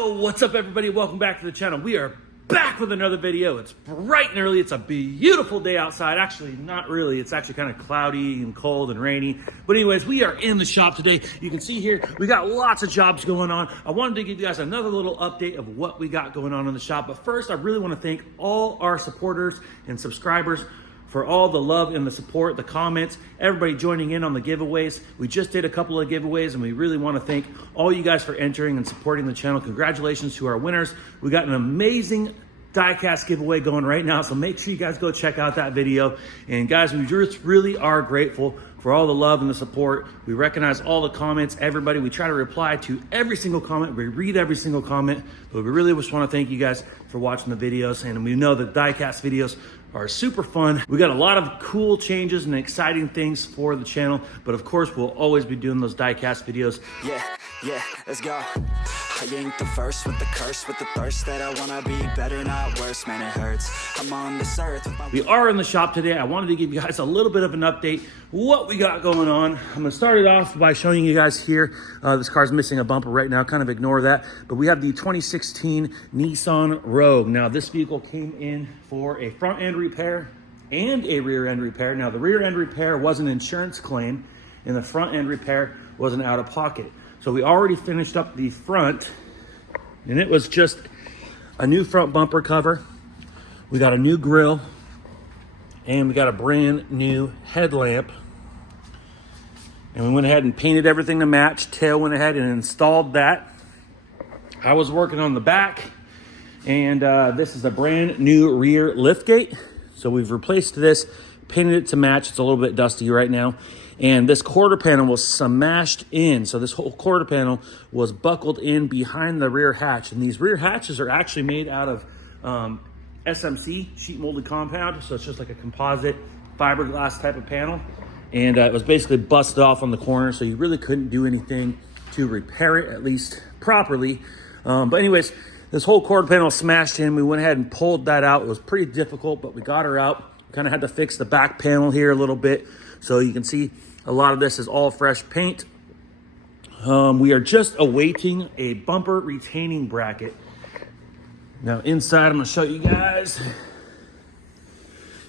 Yo, what's up everybody? Welcome back to the channel. We are back with another video. It's bright and early. It's a beautiful day outside. Actually, not really. It's actually kind of cloudy and cold and rainy. But anyways, we are in the shop today. You can see here, we got lots of jobs going on. I wanted to give you guys another little update of what we got going on in the shop. But first, I really want to thank all our supporters and subscribers for all the love and the support, the comments, everybody joining in on the giveaways. We just did a couple of giveaways and we really want to thank all you guys for entering and supporting the channel. Congratulations to our winners. We got an amazing Diecast giveaway going right now, so make sure you guys go check out that video. And guys, we just really are grateful for all the love and the support. We recognize all the comments, everybody. We try to reply to every single comment. We read every single comment, but we really just want to thank you guys for watching the videos. And we know that Diecast videos are super fun. We got a lot of cool changes and exciting things for the channel, but of course we'll always be doing those Diecast videos. Yeah, let's go. I ain't the first with the curse, with the thirst that I wanna be better, not worse, man, it hurts. I'm on this earth with my... We are in the shop today. I wanted to give you guys a little bit of an update, what we got going on. I'm gonna start it off by showing you guys here. This car's missing a bumper right now, kind of ignore that. But we have the 2016 Nissan Rogue. Now this vehicle came in for a front end repair and a rear end repair. Now the rear end repair was an insurance claim and the front end repair was an out of pocket. So we already finished up the front and it was just a new front bumper cover. We got a new grille and we got a brand new headlamp. And we went ahead and painted everything to match. Teo went ahead and installed that. I was working on the back and this is a brand new rear liftgate. So we've replaced this, painted it to match. It's a little bit dusty right now. And this quarter panel was smashed in. So this whole quarter panel was buckled in behind the rear hatch. And these rear hatches are actually made out of SMC, sheet molded compound. So it's just like a composite fiberglass type of panel. And it was basically busted off on the corner. So you really couldn't do anything to repair it, at least properly. But anyways, this whole quarter panel smashed in. We went ahead and pulled that out. It was pretty difficult, but we got her out. We kind of had to fix the back panel here a little bit. So you can see a lot of this is all fresh paint. We are just awaiting a bumper retaining bracket. Now inside, I'm gonna show you guys.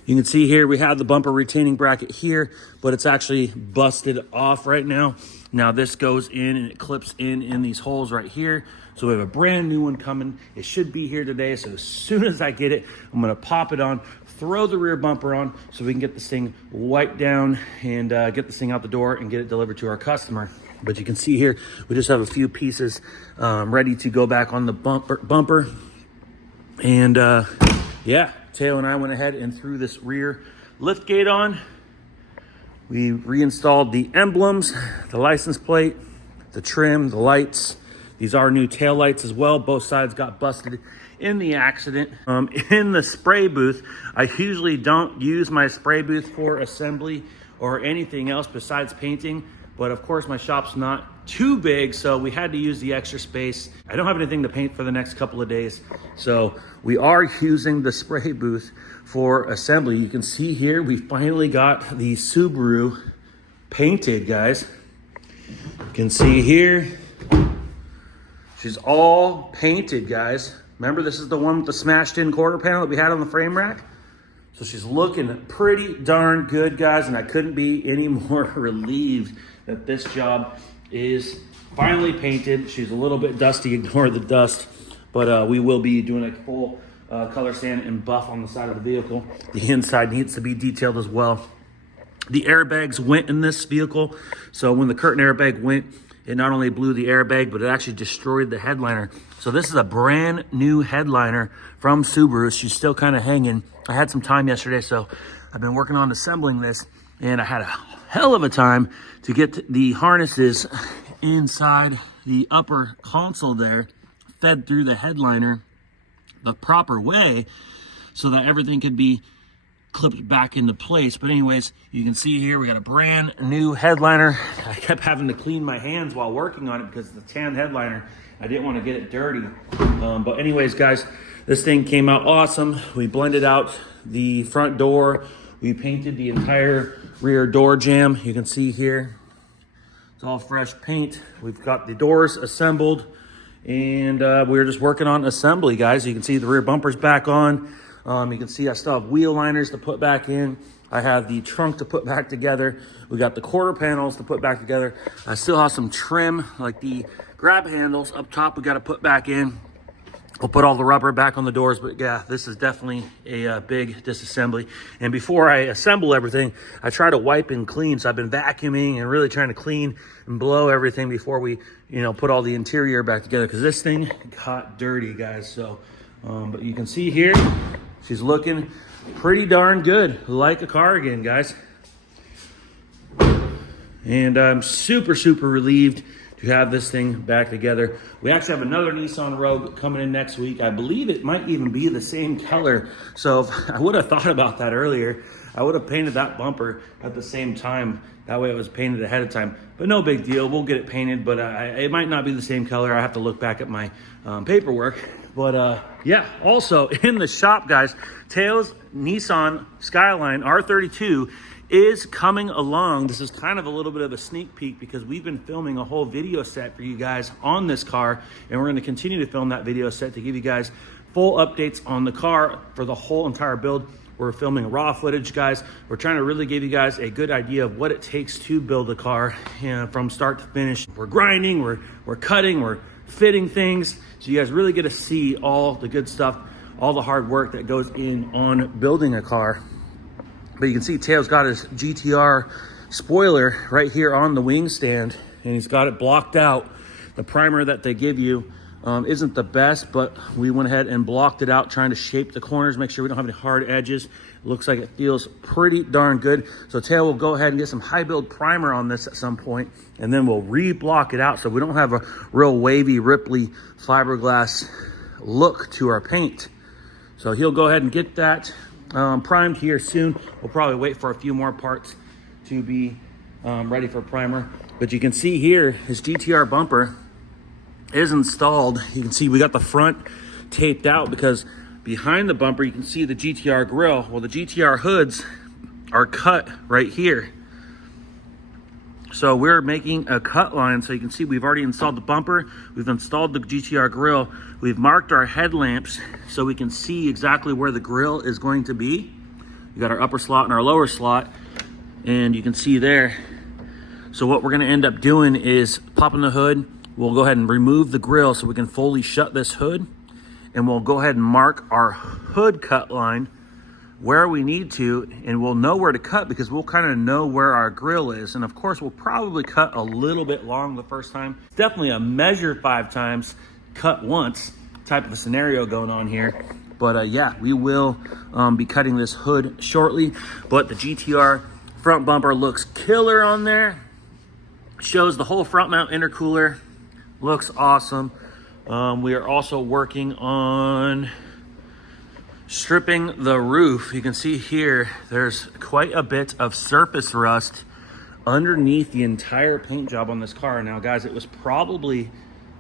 You can see here, we have the bumper retaining bracket here, but it's actually busted off right now. Now this goes in and it clips in these holes right here. So we have a brand new one coming. It should be here today. So as soon as I get it, I'm gonna pop it on, throw the rear bumper on so we can get this thing wiped down and get this thing out the door and get it delivered to our customer. But you can see here, we just have a few pieces ready to go back on the bumper. And yeah, Teo and I went ahead and threw this rear lift gate on. We reinstalled the emblems, the license plate, the trim, the lights. These are new tail lights as well. Both sides got busted in the accident. In the spray booth, I usually don't use my spray booth for assembly or anything else besides painting. But of course my shop's not too big, so we had to use the extra space. I don't have anything to paint for the next couple of days. So we are using the spray booth for assembly. You can see here, we finally got the Subaru painted, guys. You can see here, she's all painted, guys. Remember, this is the one with the smashed in quarter panel that we had on the frame rack? So she's looking pretty darn good, guys, and I couldn't be any more relieved that this job is finally painted. She's a little bit dusty, ignore the dust, but we will be doing a full color sand and buff on the side of the vehicle. The inside needs to be detailed as well. The airbags went in this vehicle, so when the curtain airbag went, it not only blew the airbag, but it actually destroyed the headliner. So this is a brand new headliner from Subaru. She's still kind of hanging. I had some time yesterday, so I've been working on assembling this, and I had a hell of a time to get the harnesses inside the upper console there, fed through the headliner the proper way so that everything could be clipped back into place. But anyways, you can see here we got a brand new headliner. I kept having to clean my hands while working on it because it's the tan headliner. I didn't want to get it dirty. But anyways, guys, this thing came out awesome. We blended out the front door. We painted the entire rear door jamb. You can see here, it's all fresh paint. We've got the doors assembled And we're just working on assembly, guys. You can see the rear bumper's back on. You can see I still have wheel liners to put back in. I have the trunk to put back together. We got the quarter panels to put back together. I still have some trim, like the grab handles up top we got to put back in. We'll put all the rubber back on the doors, but yeah, this is definitely a big disassembly. And before I assemble everything, I try to wipe and clean. So I've been vacuuming and really trying to clean and blow everything before we, put all the interior back together, because this thing got dirty, guys. So, but you can see here, she's looking pretty darn good, like a car again, guys. And I'm super, super relieved to have this thing back together. We actually have another Nissan Rogue coming in next week. I believe it might even be the same color. So if I would have thought about that earlier, I would have painted that bumper at the same time. That way it was painted ahead of time. But no big deal, we'll get it painted, but it might not be the same color. I have to look back at my paperwork. But yeah, also in the shop, guys, Teo'S Nissan Skyline R32 is coming along. This is kind of a little bit of a sneak peek because we've been filming a whole video set for you guys on this car, and we're going to continue to film that video set to give you guys full updates on the car for the whole entire build. We're filming raw footage, guys. We're trying to really give you guys a good idea of what it takes to build a car from start to finish. We're grinding, we're cutting, we're fitting things, so you guys really get to see all the good stuff, all the hard work that goes in on building a car. But you can see Teo's got his GTR spoiler right here on the wing stand, and he's got it blocked out. The primer that they give you isn't the best, but we went ahead and blocked it out, trying to shape the corners, make sure we don't have any hard edges. It looks like it feels pretty darn good. So Teo will go ahead and get some high build primer on this at some point, and then we'll re-block it out so we don't have a real wavy, ripply fiberglass look to our paint. So he'll go ahead and get that primed here soon. We'll probably wait for a few more parts to be ready for primer. But you can see here, his GTR bumper is installed. You can see we got the front taped out because behind the bumper you can see the GTR grille. Well, the GTR hoods are cut right here. So we're making a cut line. So you can see we've already installed the bumper, we've installed the GTR grille, we've marked our headlamps so we can see exactly where the grille is going to be. We got our upper slot and our lower slot, and you can see there. So what we're gonna end up doing is popping the hood. We'll go ahead and remove the grille so we can fully shut this hood, and we'll go ahead and mark our hood cut line where we need to, and we'll know where to cut because we'll kind of know where our grill is. And of course, we'll probably cut a little bit long the first time. Definitely a measure 5 times, cut once type of a scenario going on here. But yeah, we will be cutting this hood shortly. But the GTR front bumper looks killer on there. Shows the whole front mount intercooler. Looks awesome. We are also working on stripping the roof. You can see here, there's quite a bit of surface rust underneath the entire paint job on this car. Now, guys, it was probably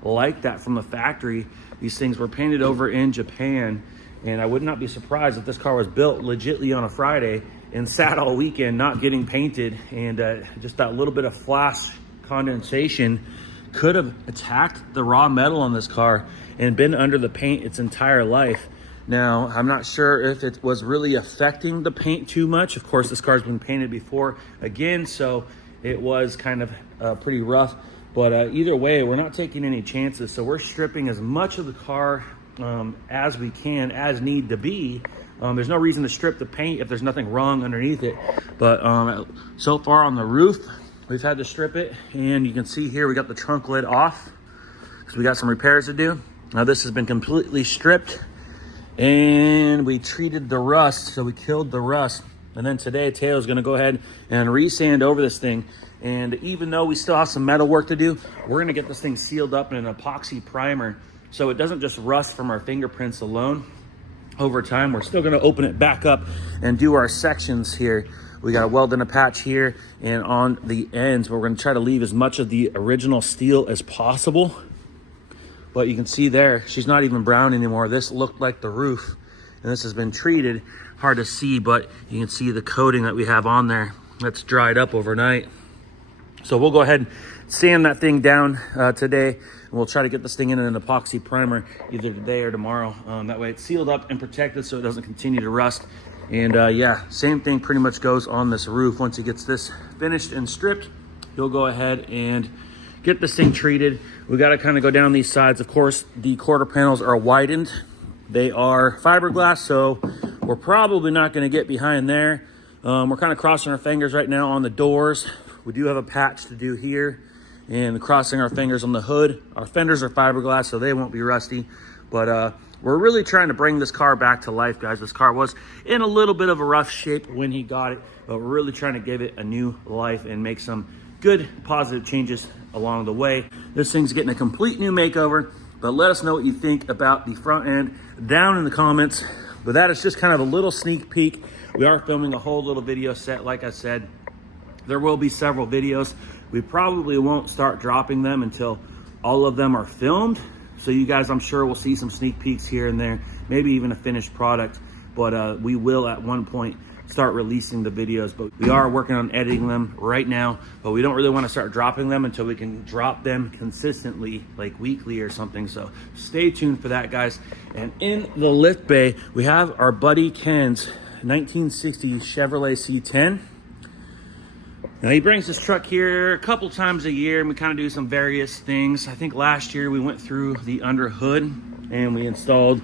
like that from the factory. These things were painted over in Japan, and I would not be surprised if this car was built legitly on a Friday and sat all weekend not getting painted, and just that little bit of flash condensation could have attacked the raw metal on this car and been under the paint its entire life. Now, I'm not sure if it was really affecting the paint too much. Of course, this car's been painted before again, so it was kind of pretty rough. But either way, we're not taking any chances. So we're stripping as much of the car as we can, as need to be. There's no reason to strip the paint if there's nothing wrong underneath it. But so far on the roof, we've had to strip it. And you can see here, we got the trunk lid off because we got some repairs to do. Now this has been completely stripped, and we treated the rust, so we killed the rust. And then today, Teo's gonna go ahead and re-sand over this thing. And even though we still have some metal work to do, we're gonna get this thing sealed up in an epoxy primer so it doesn't just rust from our fingerprints alone. Over time, we're still gonna open it back up and do our sections here. We got a weld in a patch here, and on the ends, we're gonna try to leave as much of the original steel as possible. But you can see there, she's not even brown anymore. This looked like the roof, and this has been treated. Hard to see, but you can see the coating that we have on there that's dried up overnight. So we'll go ahead and sand that thing down today, and we'll try to get this thing in an epoxy primer either today or tomorrow. That way it's sealed up and protected so it doesn't continue to rust. And yeah, same thing pretty much goes on this roof. Once he gets this finished and stripped, he'll go ahead and get this thing treated. We got to kind of go down these sides. Of course, the quarter panels are widened. They are fiberglass, so we're probably not going to get behind there. We're kind of crossing our fingers right now on the doors. We do have a patch to do here, and crossing our fingers on the hood. Our fenders are fiberglass, so they won't be rusty. But we're really trying to bring this car back to life, guys. This car was in a little bit of a rough shape when he got it, but we're really trying to give it a new life and make some good positive changes along the way. This thing's getting a complete new makeover, but let us know what you think about the front end down in the comments. But that is just kind of a little sneak peek. We are filming a whole little video set. Like I said, there will be several videos. We probably won't start dropping them until all of them are filmed. So you guys, I'm sure, will see some sneak peeks here and there, maybe even a finished product. But we will at one point start releasing the videos. But we are working on editing them right now. But we don't really want to start dropping them until we can drop them consistently, like weekly or something. So stay tuned for that, guys. And in the lift bay, we have our buddy Ken's 1960 Chevrolet C10. Now, he brings this truck here a couple times a year, and we kind of do some various things. I think last year we went through the under hood and we installed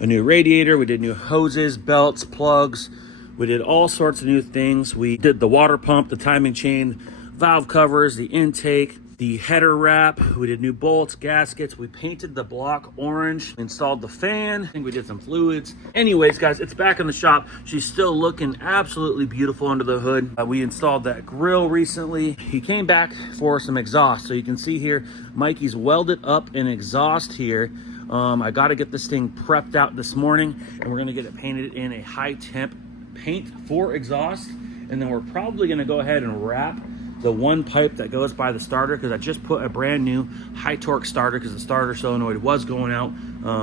a new radiator. We did new hoses, belts, plugs. We did all sorts of new things. We did the water pump, the timing chain, valve covers, the intake, the header wrap. We did new bolts, gaskets. We painted the block orange, installed the fan. I think we did some fluids. Anyways, guys, it's back in the shop. She's still looking absolutely beautiful under the hood. We installed that grill recently. He came back for some exhaust. So you can see here, Mikey's welded up an exhaust here. I got to get this thing prepped out this morning, and we're going to get it painted in a high temp paint for exhaust. And then we're probably going to go ahead and wrap the one pipe that goes by the starter, because I just put a brand new high torque starter because the starter solenoid was going out,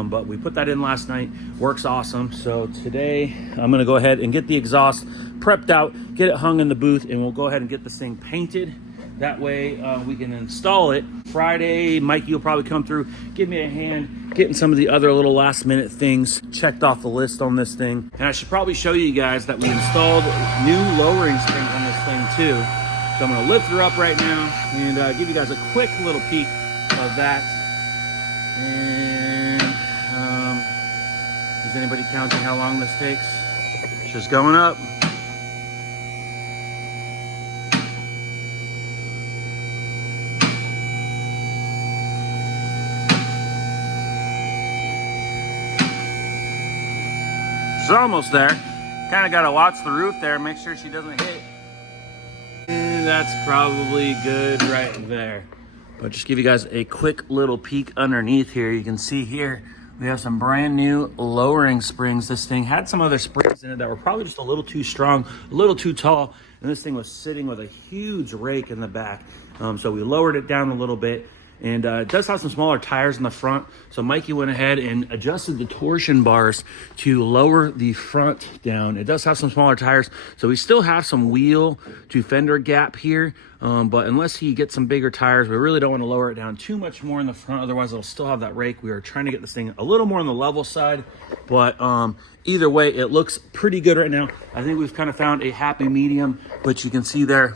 but we put that in last night. Works awesome. So today I'm going to go ahead and get the exhaust prepped out, get it hung in the booth, and we'll go ahead and get this thing painted. That way we can install it. Friday, Mikey will probably come through, give me a hand getting some of the other little last minute things checked off the list on this thing. And I should probably show you guys that we installed new lowering springs on this thing too. So I'm going to lift her up right now and give you guys a quick little peek of that. And is anybody counting how long this takes? It's just going up. It's almost there. Kind of got to watch the roof there, make sure she doesn't hit. That's probably good right there. But just give you guys a quick little peek underneath here. You can see here we have some brand new lowering springs. This thing had some other springs in it that were probably just a little too strong, a little too tall, and this thing was sitting with a huge rake in the back. So we lowered it down a little bit. And it does have some smaller tires in the front. So Mikey went ahead and adjusted the torsion bars to lower the front down. It does have some smaller tires. So we still have some wheel to fender gap here. But unless he gets some bigger tires, we really don't want to lower it down too much more in the front. Otherwise, it'll still have that rake. We are trying to get this thing a little more on the level side. But either way, it looks pretty good right now. I think we've kind of found a happy medium. But you can see there,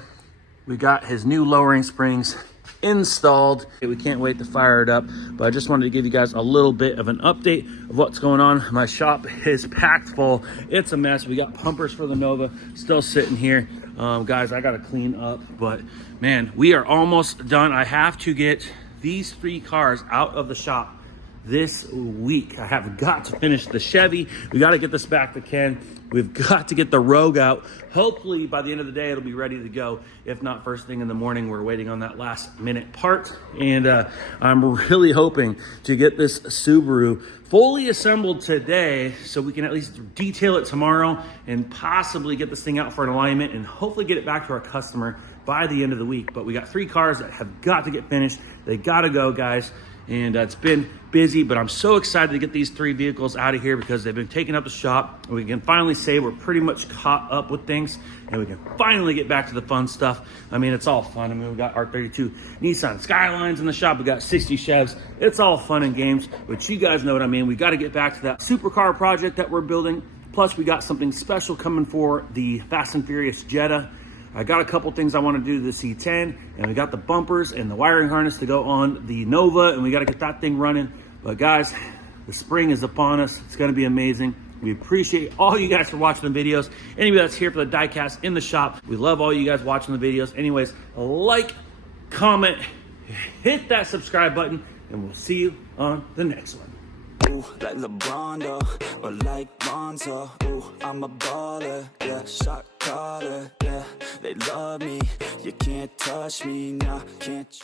we got his new lowering springs installed. We can't wait to fire it up, but I just wanted to give you guys a little bit of an update of what's going on. My shop is packed full. It's a mess. We got pumpers for the Nova still sitting here. Guys, I gotta clean up, but man, we are almost done. I have to get these 3 cars out of the shop this week. I have got to finish the Chevy. We got to get this back to Ken. We've got to get the Rogue out. Hopefully by the end of the day, it'll be ready to go. If not, first thing in the morning. We're waiting on that last minute part. And I'm really hoping to get this Subaru fully assembled today so we can at least detail it tomorrow and possibly get this thing out for an alignment and hopefully get it back to our customer by the end of the week. But we got 3 cars that have got to get finished. They got to go, guys. and it's been busy, but I'm so excited to get these 3 vehicles out of here because they've been taking up the shop. We can finally say we're pretty much caught up with things, and we can finally get back to the fun stuff. I mean, it's all fun. I mean, we got R32 Nissan Skylines in the shop. We got 60 Chevs. It's all fun and games, but you guys know what I mean. We got to get back to that supercar project that we're building. Plus, we got something special coming for the Fast and Furious Jetta. I got a couple things I want to do to the C10, and we got the bumpers and the wiring harness to go on the Nova, and we got to get that thing running. But guys, the spring is upon us. It's going to be amazing. We appreciate all you guys for watching the videos. Anybody that's here for the diecast in the shop, we love all you guys watching the videos. Anyways, like, comment, hit that subscribe button, and we'll see you on the next one. Ooh, like LeBron though, or like Bonzo. Ooh, I'm a baller, yeah, shot caller, yeah. They love me, you can't touch me, nah, can't you?